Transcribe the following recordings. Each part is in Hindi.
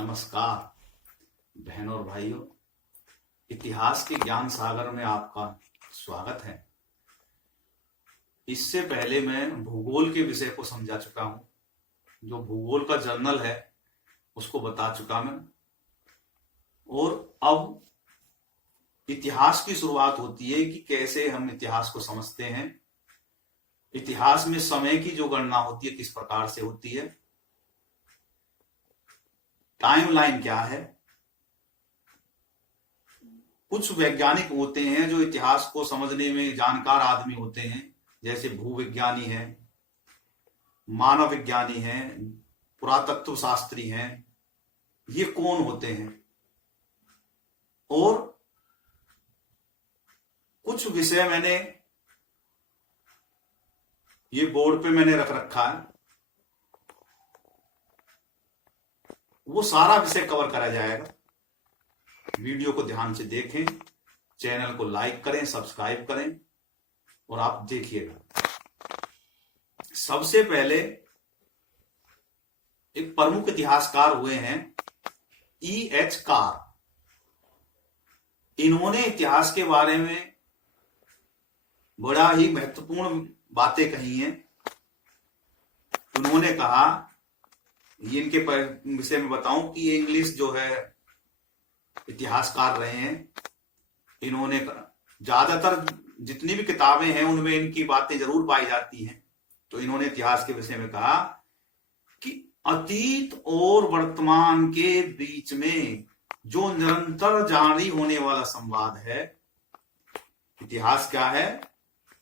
नमस्कार बहनों और भाइयों, इतिहास के ज्ञान सागर में आपका स्वागत है। इससे पहले मैं भूगोल के विषय को समझा चुका हूं। जो भूगोल का जर्नल है उसको बता चुका मैं, और अब इतिहास की शुरुआत होती है कि कैसे हम इतिहास को समझते हैं। इतिहास में समय की जो गणना होती है किस प्रकार से होती है, टाइमलाइन क्या है। कुछ वैज्ञानिक होते हैं जो इतिहास को समझने में जानकार आदमी होते हैं, जैसे भूविज्ञानी हैं, मानव विज्ञानी हैं, पुरातत्व शास्त्री हैं। ये कौन होते हैं? और कुछ विषय मैंने ये बोर्ड पे मैंने रख रखा है, वो सारा विषय कवर करा जाएगा। वीडियो को ध्यान से देखें, चैनल को लाइक करें, सब्सक्राइब करें और आप देखिएगा। सबसे पहले एक प्रमुख इतिहासकार हुए हैं E.H. कार। इन्होंने इतिहास के बारे में बड़ा ही महत्वपूर्ण बातें कही हैं। उन्होंने कहा, ये इनके विषय में बताऊं कि ये इंग्लिश जो है इतिहासकार रहे हैं। इन्होंने ज्यादातर जितनी भी किताबें हैं उनमें इनकी बातें जरूर पाई जाती हैं। तो इन्होंने इतिहास के विषय में कहा कि अतीत और वर्तमान के बीच में जो निरंतर जारी होने वाला संवाद है, इतिहास क्या है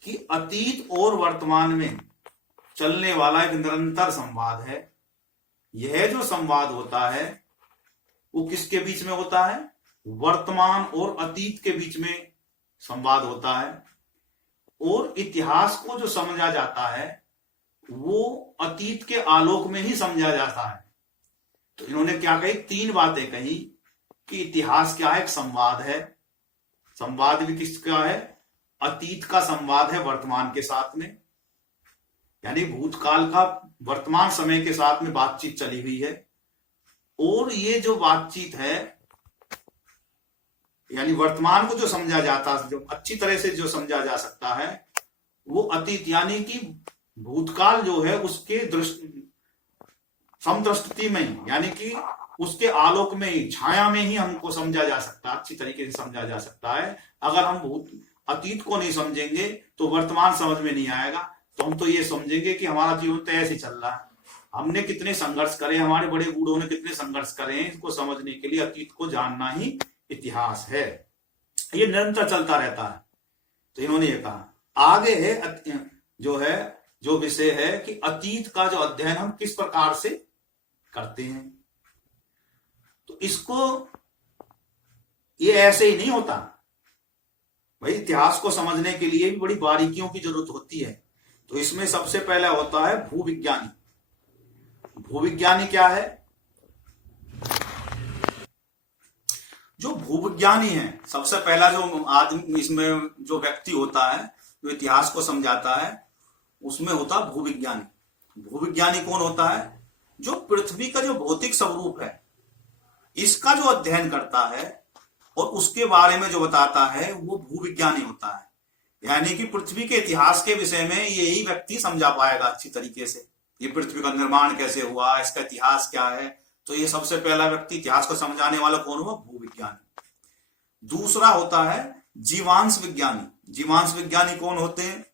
कि अतीत और वर्तमान में चलने वाला एक निरंतर संवाद है। यह जो संवाद होता है वो किसके बीच में होता है? वर्तमान और अतीत के बीच में संवाद होता है। और इतिहास को जो समझा जाता है वो अतीत के आलोक में ही समझा जाता है। तो इन्होंने क्या कही? 3 बातें कही कि इतिहास क्या है? एक संवाद है। संवाद भी किसका है? अतीत का संवाद है वर्तमान के साथ में, यानी भूतकाल का वर्तमान समय के साथ में बातचीत चली हुई है। और ये जो बातचीत है, यानी वर्तमान को जो समझा जाता है, जो अच्छी तरह से जो समझा जा सकता है, वो अतीत यानी कि भूतकाल जो है उसके समदृष्टि में ही, यानी कि उसके आलोक में ही, छाया में ही हमको समझा जा सकता है, अच्छी तरीके से समझा जा सकता है। अगर हम अतीत को नहीं समझेंगे तो वर्तमान समझ में नहीं आएगा। तो हम तो ये समझेंगे कि हमारा जीवन तो ऐसे चल रहा है, हमने कितने संघर्ष करे, हमारे बड़े बूढ़ों ने कितने संघर्ष करे हैं। इसको समझने के लिए अतीत को जानना ही इतिहास है। ये निरंतर चलता रहता है। तो इन्होंने ये कहा। आगे है जो विषय है कि अतीत का जो अध्ययन हम किस प्रकार से करते हैं। तो इसको ये ऐसे ही नहीं होता भाई, इतिहास को समझने के लिए भी बड़ी बारीकियों की जरूरत होती है। तो इसमें सबसे पहला होता है भूविज्ञानी। भूविज्ञानी क्या है? जो भूविज्ञानी है, सबसे पहला जो आदमी, इसमें जो व्यक्ति होता है जो इतिहास को समझाता है, उसमें होता है भूविज्ञानी। भूविज्ञानी कौन होता है? जो पृथ्वी का जो भौतिक स्वरूप है इसका जो अध्ययन करता है और उसके बारे में जो बताता है वो भूविज्ञानी होता है। यानी कि पृथ्वी के इतिहास के विषय में यही व्यक्ति समझा पाएगा अच्छी तरीके से। ये पृथ्वी का निर्माण कैसे हुआ, इसका इतिहास क्या है। तो ये सबसे पहला व्यक्ति इतिहास को समझाने वाला कौन हुआ? भूविज्ञानी। दूसरा होता है जीवांश विज्ञानी। जीवांश विज्ञानी कौन होते हैं?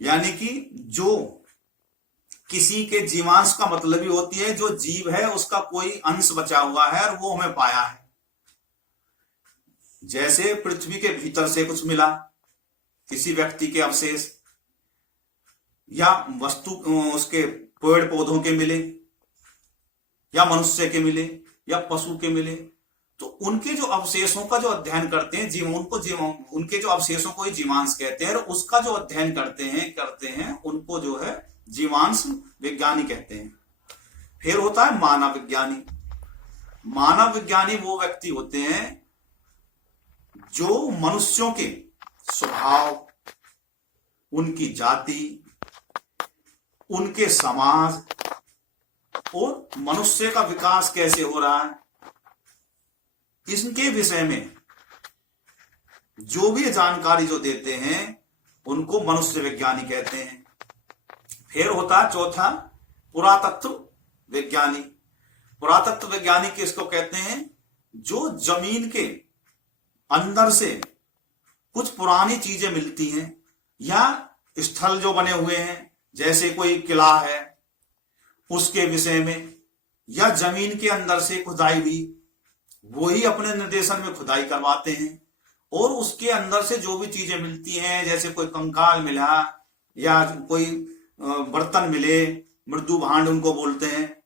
यानी कि जो किसी के जीवांश का मतलब ही होती है जो जीव है उसका कोई अंश बचा हुआ है और वो हमें पाया है। जैसे पृथ्वी के भीतर से कुछ मिला, किसी व्यक्ति के अवशेष या वस्तु, उसके पेड़ पौधों के मिले या मनुष्य के मिले या पशु के मिले, तो उनके जो अवशेषों का जो अध्ययन करते हैं उनके जो अवशेषों को ही जीवांश कहते हैं। और उसका जो अध्ययन करते हैं उनको जो है जीवांश विज्ञानी कहते हैं। फिर होता है मानव विज्ञानी। मानव विज्ञानी वो व्यक्ति होते हैं जो मनुष्यों के स्वभाव, उनकी जाति, उनके समाज, और मनुष्य का विकास कैसे हो रहा है, इसके विषय में जो भी जानकारी जो देते हैं उनको मनुष्य विज्ञानी कहते हैं। फिर होता है चौथा पुरातत्व विज्ञानी। पुरातत्व विज्ञानी किसको कहते हैं, जो जमीन के अंदर से कुछ पुरानी चीजें मिलती हैं या स्थल जो बने हुए हैं, जैसे कोई किला है उसके विषय में, या जमीन के अंदर से खुदाई भी, वो ही अपने निर्देशन में खुदाई करवाते हैं और उसके अंदर से जो भी चीजें मिलती हैं, जैसे कोई कंकाल मिला या कोई बर्तन मिले, मृत्यु भांड उनको बोलते हैं,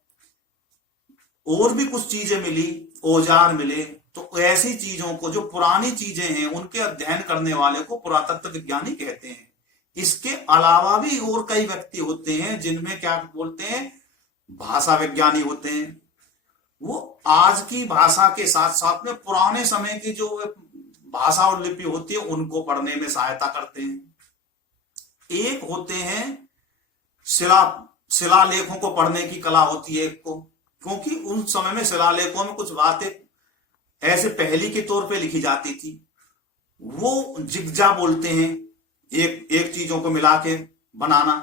और भी कुछ चीजें मिली, औजार मिले, तो ऐसी चीजों को, जो पुरानी चीजें हैं, उनके अध्ययन करने वाले को पुरातत्व विज्ञानी कहते हैं। इसके अलावा भी और कई व्यक्ति होते हैं जिनमें क्या बोलते हैं, भाषा विज्ञानी होते हैं। वो आज की भाषा के साथ साथ में पुराने समय की जो भाषा और लिपि होती है उनको पढ़ने में सहायता करते हैं। एक होते हैं शिलालेखों को पढ़ने की कला होती है एक को, क्योंकि उन समय में शिलालेखों में कुछ बातें ऐसे पहेली के तौर पे लिखी जाती थी, वो जिग्जा बोलते हैं, एक एक चीजों को मिला के बनाना,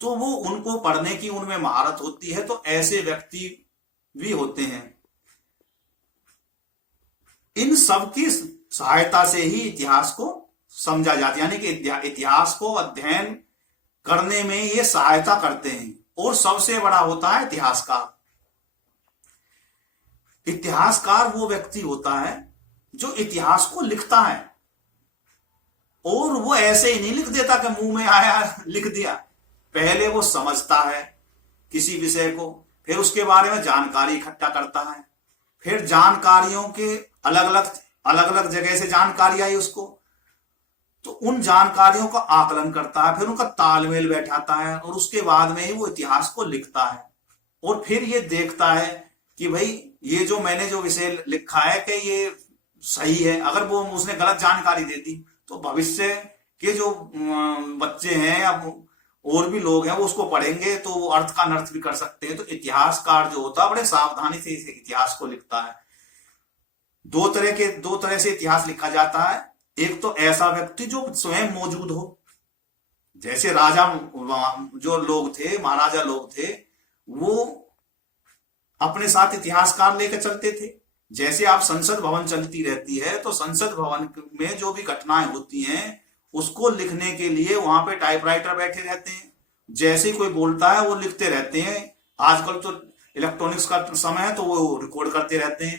तो वो उनको पढ़ने की उनमें महारत होती है। तो ऐसे व्यक्ति भी होते हैं। इन सब की सहायता से ही इतिहास को समझा जाता है, यानी कि इतिहास को अध्ययन करने में ये सहायता करते हैं। और सबसे बड़ा होता है इतिहासकार। इतिहासकार वो व्यक्ति होता है जो इतिहास को लिखता है, और वो ऐसे ही नहीं लिख देता कि मुंह में आया लिख दिया। पहले वो समझता है किसी विषय को, फिर उसके बारे में जानकारी इकट्ठा करता है, फिर जानकारियों के अलग अलग जगह से जानकारी आई उसको, तो उन जानकारियों का आकलन करता है, फिर उनका तालमेल बैठाता है, और उसके बाद में ही वो इतिहास को लिखता है। और फिर ये देखता है कि भाई ये जो मैंने जो विषय लिखा है कि ये सही है। अगर वो उसने गलत जानकारी दे दी तो भविष्य के जो बच्चे हैं या और भी लोग हैं वो उसको पढ़ेंगे तो वो अर्थ का अनर्थ भी कर सकते हैं। तो इतिहासकार जो होता है बड़े सावधानी से इस इतिहास को लिखता है। दो तरह से इतिहास लिखा जाता है। एक तो ऐसा व्यक्ति जो स्वयं मौजूद हो, जैसे राजा जो लोग थे, महाराजा लोग थे, वो अपने साथ इतिहासकार लेकर चलते थे। जैसे आप संसद भवन चलती रहती है तो संसद भवन में जो भी घटनाएं होती हैं उसको लिखने के लिए वहां पे टाइपराइटर बैठे रहते हैं। जैसे ही कोई बोलता है वो लिखते रहते हैं। आजकल तो इलेक्ट्रॉनिक्स का समय है तो वो रिकॉर्ड करते रहते हैं।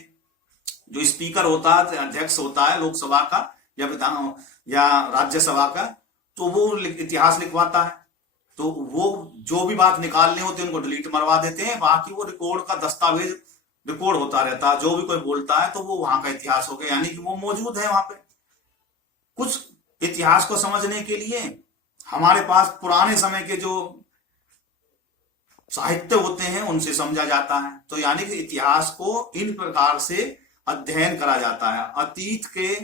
जो स्पीकर होता है, अध्यक्ष होता है लोकसभा का या विधान या राज्यसभा का, तो वो इतिहास लिखवाता है। तो वो जो भी बात निकालनी होती है उनको डिलीट मरवा देते हैं, बाकी वो रिकॉर्ड का दस्तावेज रिकॉर्ड होता रहता है। जो भी कोई बोलता है तो वो वहां का इतिहास हो गया, यानी कि वो मौजूद है वहां पे। कुछ इतिहास को समझने के लिए हमारे पास पुराने समय के जो साहित्य होते हैं उनसे समझा जाता है। तो यानी कि इतिहास को इन प्रकार से अध्ययन करा जाता है। अतीत के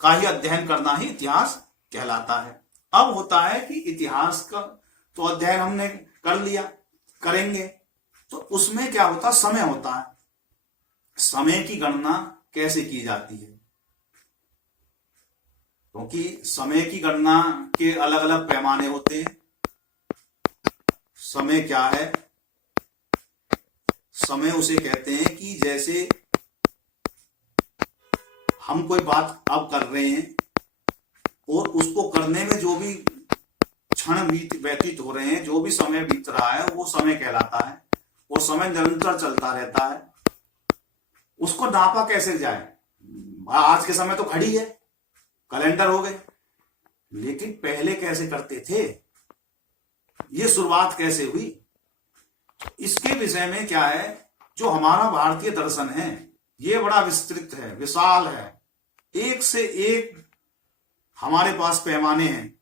का ही अध्ययन करना ही इतिहास कहलाता है। अब होता है कि इतिहास का तो अध्ययन हमने कर लिया, करेंगे, तो उसमें क्या होता, समय होता है। समय की गणना कैसे की जाती है, क्योंकि समय की गणना के अलग अलग पैमाने होते हैं। समय क्या है, समय उसे कहते हैं कि जैसे हम कोई बात अब कर रहे हैं और उसको करने में जो भी क्षण व्यतीत हो रहे हैं, जो भी समय बीत रहा है, वो समय कहलाता है। और समय निरंतर चलता रहता है। उसको नापा कैसे जाए, आज के समय तो घड़ी है, कैलेंडर हो गए, लेकिन पहले कैसे करते थे, ये शुरुआत कैसे हुई, इसके विषय में क्या है, जो हमारा भारतीय दर्शन है ये बड़ा विस्तृत है, विशाल है। एक से एक हमारे पास पैमाने हैं।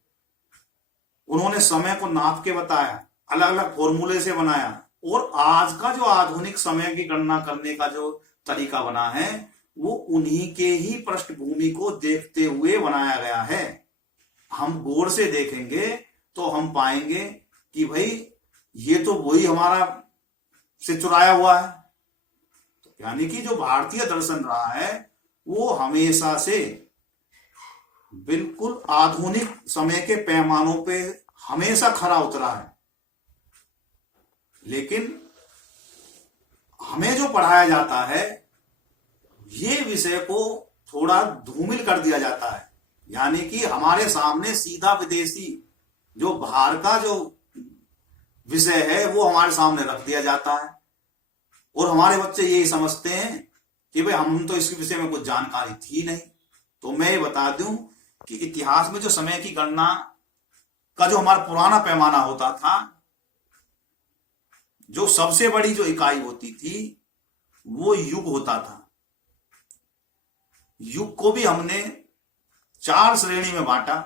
उन्होंने समय को नाप के बताया, अलग अलग फॉर्मूले से बनाया, और आज का जो आधुनिक समय की गणना करने का जो तरीका बना है वो उन्हीं के ही पृष्ठभूमि को देखते हुए बनाया गया है। हम गौर से देखेंगे तो हम पाएंगे कि भाई ये तो वही हमारा से चुराया हुआ है। तो यानी कि जो भारतीय दर्शन रहा है वो हमेशा से बिल्कुल आधुनिक समय के पैमानों पे हमेशा खरा उतरा है। लेकिन हमें जो पढ़ाया जाता है ये विषय को थोड़ा धूमिल कर दिया जाता है, यानी कि हमारे सामने सीधा विदेशी जो बाहर का जो विषय है वो हमारे सामने रख दिया जाता है और हमारे बच्चे यही समझते हैं कि भाई हम तो इस विषय में कुछ जानकारी थी नहीं। तो मैं ये बता दूं कि इतिहास में जो समय की गणना का जो हमारा पुराना पैमाना होता था, जो सबसे बड़ी जो इकाई होती थी वो युग होता था। युग को भी हमने 4 श्रेणी में बांटा।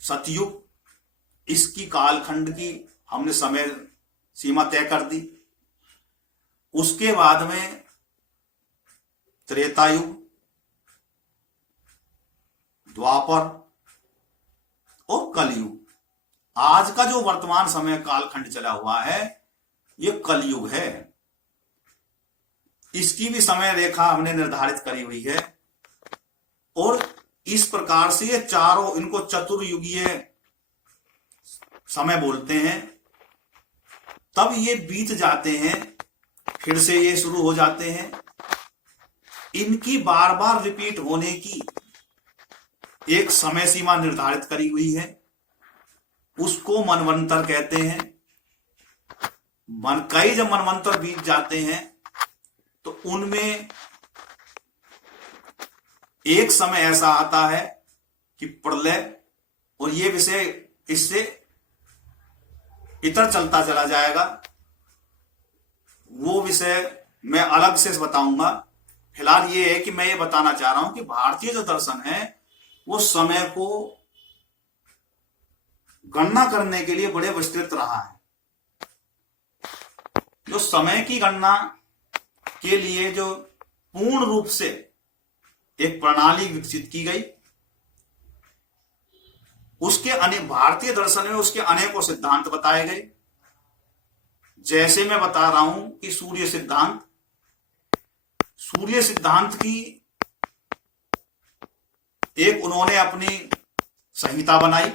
सतयुग, इसकी कालखंड की हमने समय सीमा तय कर दी। उसके बाद में त्रेता युग, द्वापर और कलयुग। आज का जो वर्तमान समय कालखंड चला हुआ है ये कलयुग है। इसकी भी समय रेखा हमने निर्धारित करी हुई है और इस प्रकार से ये चारों, इनको चतुर्युगीय समय बोलते हैं। तब ये बीत जाते हैं, फिर से ये शुरू हो जाते हैं। इनकी बार बार रिपीट होने की एक समय सीमा निर्धारित करी हुई है, उसको मनवंतर कहते हैं। कई जब मनवंतर बीत जाते हैं तो उनमें एक समय ऐसा आता है कि प्रलय, और ये विषय इससे इतर चलता चला जाएगा। वो विषय मैं अलग से बताऊंगा। फिलहाल ये है कि मैं ये बताना चाह रहा हूं कि भारतीय जो दर्शन है वो समय को गणना करने के लिए बड़े विस्तृत रहा है। जो समय की गणना के लिए जो पूर्ण रूप से एक प्रणाली विकसित की गई, उसके भारतीय दर्शन में उसके अनेकों सिद्धांत बताए गए। जैसे मैं बता रहा हूं कि सूर्य सिद्धांत की एक उन्होंने अपनी संहिता बनाई।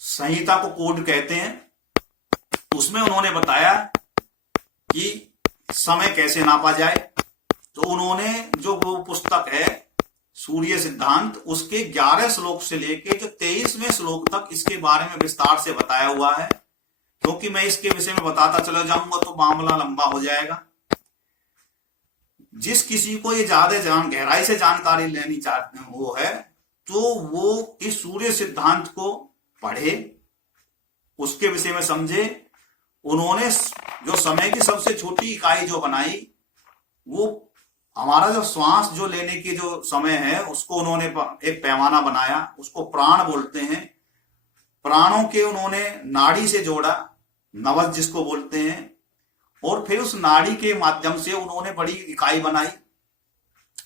संहिता को कोड कहते हैं। उसमें उन्होंने बताया कि समय कैसे नापा जाए। तो उन्होंने जो वो पुस्तक है सूर्य सिद्धांत, उसके 11 श्लोक से लेके जो 23वें श्लोक तक इसके बारे में विस्तार से बताया हुआ है। क्योंकि मैं इसके विषय में बताता चला जाऊंगा तो मामला लंबा हो जाएगा। जिस किसी को ये ज्यादा गहराई से जानकारी लेनी चाहते हैं वो है तो वो इस सूर्य सिद्धांत को पढ़े, उसके विषय में समझे। उन्होंने जो समय की सबसे छोटी इकाई जो बनाई, वो हमारा जो श्वास जो लेने की जो समय है उसको उन्होंने एक पैमाना बनाया, उसको प्राण बोलते हैं। प्राणों के उन्होंने नाड़ी से जोड़ा, नवज जिसको बोलते हैं, और फिर उस नाड़ी के माध्यम से उन्होंने बड़ी इकाई बनाई।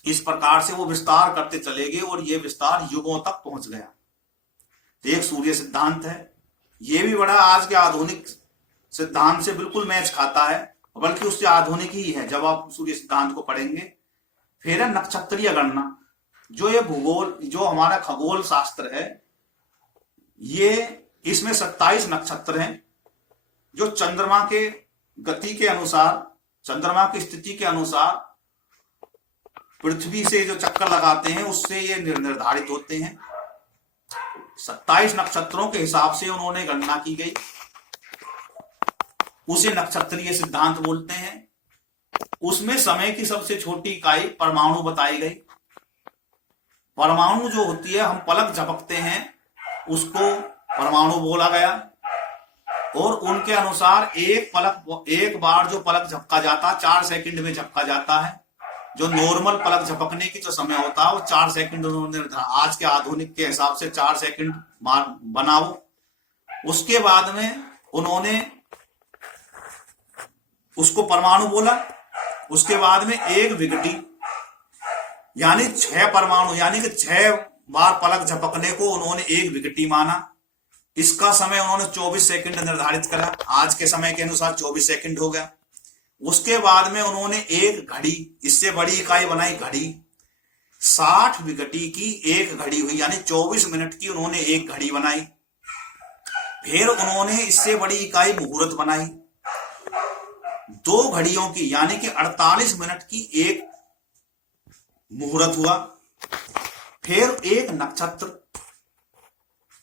इस प्रकार से वो विस्तार करते चले गए और ये विस्तार युगों तक पहुंच गया। तो एक सूर्य सिद्धांत है, ये भी बड़ा आज के आधुनिक सिद्धांत से बिल्कुल मैच खाता है, बल्कि उससे आधुनिक ही है जब आप सूर्य सिद्धांत को पढ़ेंगे। फिर है नक्षत्रीय गणना, जो ये भूगोल, जो हमारा खगोल शास्त्र है, ये इसमें 27 नक्षत्र हैं जो चंद्रमा के गति के अनुसार, चंद्रमा की स्थिति के अनुसार पृथ्वी से जो चक्कर लगाते हैं उससे ये निर्धारित होते हैं। 27 नक्षत्रों के हिसाब से उन्होंने गणना की गई, उसे नक्षत्रीय सिद्धांत बोलते हैं। उसमें समय की सबसे छोटी इकाई परमाणु बताई गई। परमाणु जो होती है, हम पलक झपकते हैं, उसको परमाणु बोला गया। और उनके अनुसार एक बार जो पलक झपका जाता 4 सेकंड में झपका जाता है। जो नॉर्मल पलक झपकने की जो समय होता है वो 4 सेकंड उन्होंने, आज के आधुनिक के हिसाब से 4 सेकंड बनाओ। उसके बाद में उन्होंने उसको परमाणु बोला। उसके बाद में एक विघटी, यानी 6 परमाणु, यानी कि 6 बार पलक झपकने को उन्होंने एक विघटी माना। इसका समय उन्होंने 24 सेकंड निर्धारित करा, आज के समय के अनुसार 24 सेकंड हो गया। उसके बाद में उन्होंने एक घड़ी, इससे बड़ी इकाई बनाई घड़ी, 60 विकटी की एक घड़ी हुई, यानी 24 मिनट की उन्होंने एक घड़ी बनाई। फिर उन्होंने इससे बड़ी इकाई मुहूर्त बनाई, 2 घड़ियों की, यानी कि 48 मिनट की एक मुहूर्त हुआ। फिर एक नक्षत्र,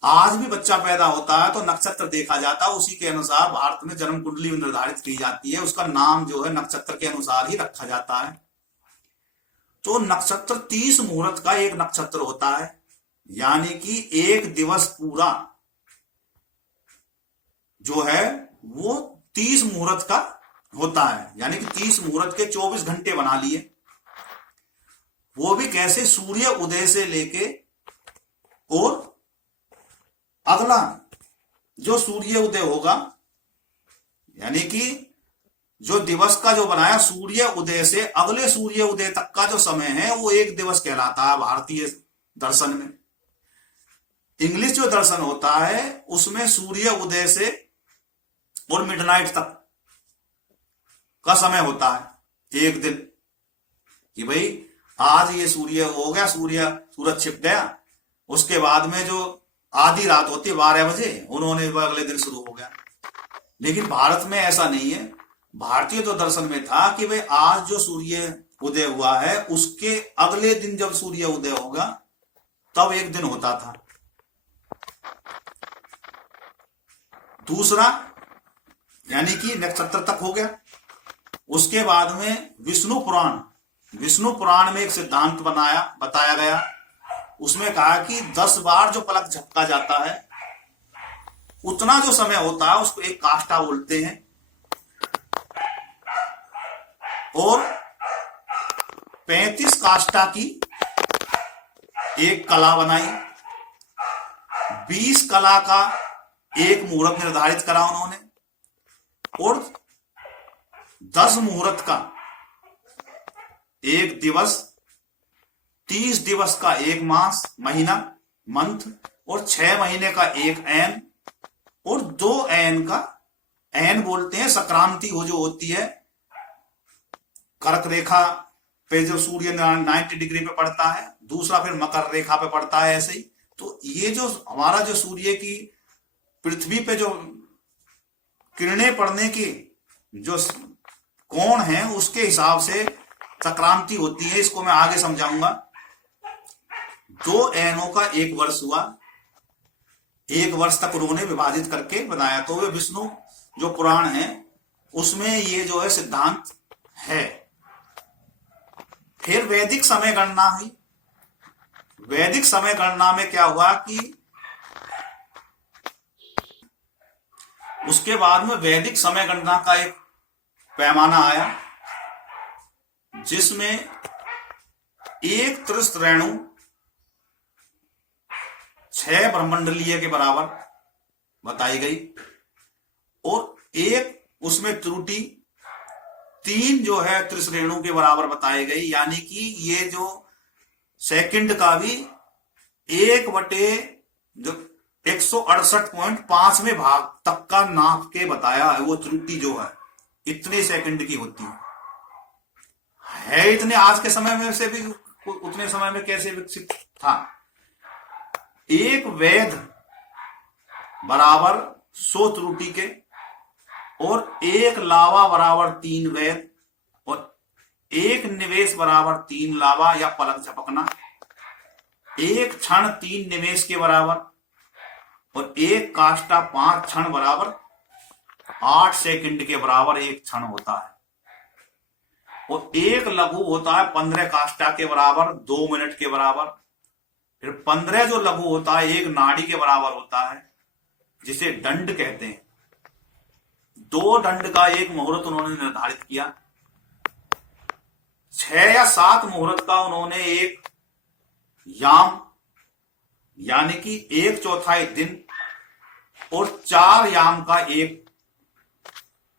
आज भी बच्चा पैदा होता है तो नक्षत्र देखा जाता है, उसी के अनुसार भारत में जन्म कुंडली निर्धारित की जाती है, उसका नाम जो है नक्षत्र के अनुसार ही रखा जाता है। तो नक्षत्र 30 मुहूर्त का एक नक्षत्र होता है, यानी कि एक दिवस पूरा जो है वो 30 मुहूर्त का होता है, यानी कि 30 मुहूर्त के 24 घंटे बना लिए। वो भी कैसे? सूर्य उदय से लेके और अगला जो सूर्य उदय होगा, यानी कि जो दिवस का जो बनाया सूर्य उदय से अगले सूर्य उदय तक का जो समय है वो एक दिवस कहलाता है भारतीय दर्शन में। इंग्लिश जो दर्शन होता है उसमें सूर्य उदय से और मिडनाइट तक का समय होता है एक दिन, कि भाई आज ये सूर्य हो गया, सूरज छिप गया, उसके बाद में जो आधी रात होती है 12 बजे, उन्होंने अगले दिन शुरू हो गया। लेकिन भारत में ऐसा नहीं है। भारतीय तो दर्शन में था कि भाई आज जो सूर्य उदय हुआ है उसके अगले दिन जब सूर्य उदय होगा तब एक दिन होता था। दूसरा यानी कि नक्षत्र तक हो गया। उसके बाद में विष्णु पुराण में एक सिद्धांत बताया गया, उसमें कहा कि 10 बार जो पलक झपका जाता है उतना जो समय होता है उसको एक काष्ठा बोलते हैं। और 35 काष्ठा की एक कला बनाई, 20 कला का एक मुहूर्त निर्धारित करा उन्होंने, और 10 मुहूर्त का एक दिवस, 30 दिवस का एक मास महीना मंथ, और 6 महीने का एक ऐन, और 2 ऐन का, ऐन बोलते हैं संक्रांति हो जो होती है कर्क रेखा पे जो सूर्य 90 डिग्री पे पड़ता है, दूसरा फिर मकर रेखा पे पड़ता है, ऐसे ही। तो ये जो हमारा जो सूर्य की पृथ्वी पे जो किरणें पड़ने की जो कोण है उसके हिसाब से संक्रांति होती है, इसको मैं आगे समझाऊंगा। 2 ऐनों का एक वर्ष हुआ, एक वर्ष तक उन्होंने विभाजित करके बनाया। तो वे विष्णु जो पुराण है उसमें ये जो है सिद्धांत है। फिर वैदिक समय गणना हुई। वैदिक समय गणना में क्या हुआ कि उसके बाद में वैदिक समय गणना का एक पैमाना आया जिसमें एक त्रिश रेणु 6 ब्रह्मंडलीय के बराबर बताई गई, और एक उसमें त्रुटि 3 जो है त्रिश रेणु के बराबर बताई गई, यानी कि ये जो सेकंड का भी 1/जो 168.5वें भाग तक का नाप के बताया है, वो त्रुटि जो है इतने सेकंड की होती है। इतने आज के समय में से भी उतने समय में कैसे विकसित था? एक वेद बराबर 100 त्रुटि के, और एक लावा बराबर 3 वेद, और एक निवेश बराबर 3 लावा या पलक झपकना, एक क्षण 3 निवेश के बराबर, और एक काष्ठा 5 क्षण बराबर 8 सेकंड के बराबर एक क्षण होता है, और एक लघु होता है 15 काष्ठा के बराबर 2 मिनट के बराबर। फिर 15 जो लघु होता है 1 नाड़ी के बराबर होता है, जिसे दंड कहते हैं। 2 दंड का एक मुहूर्त उन्होंने निर्धारित किया। 6 या 7 मुहूर्त का उन्होंने एक याम यानी कि 1/4 दिन, और 4 याम का एक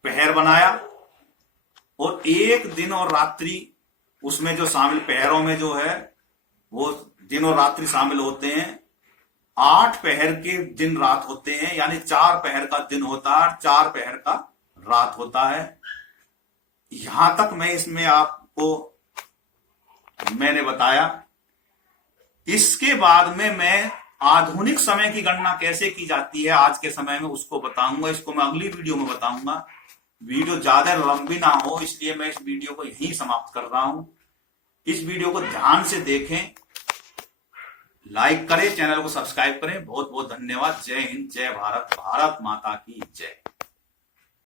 पहर बनाया, और एक दिन और रात्रि उसमें जो शामिल, पहरों में जो है वो दिन और रात्रि शामिल होते हैं, 8 पहर के दिन रात होते हैं, यानी 4 पहर का दिन होता है, 4 पहर का रात होता है। यहां तक मैं इसमें आपको मैंने बताया। इसके बाद में मैं आधुनिक समय की गणना कैसे की जाती है आज के समय में उसको बताऊंगा। इसको मैं अगली वीडियो में बताऊंगा। वीडियो ज्यादा लंबी ना हो इसलिए मैं इस वीडियो को यहीं समाप्त कर रहा हूं। इस वीडियो को ध्यान से देखें, लाइक करें, चैनल को सब्सक्राइब करें। बहुत बहुत धन्यवाद। जय हिंद, जय भारत, भारत माता की जय।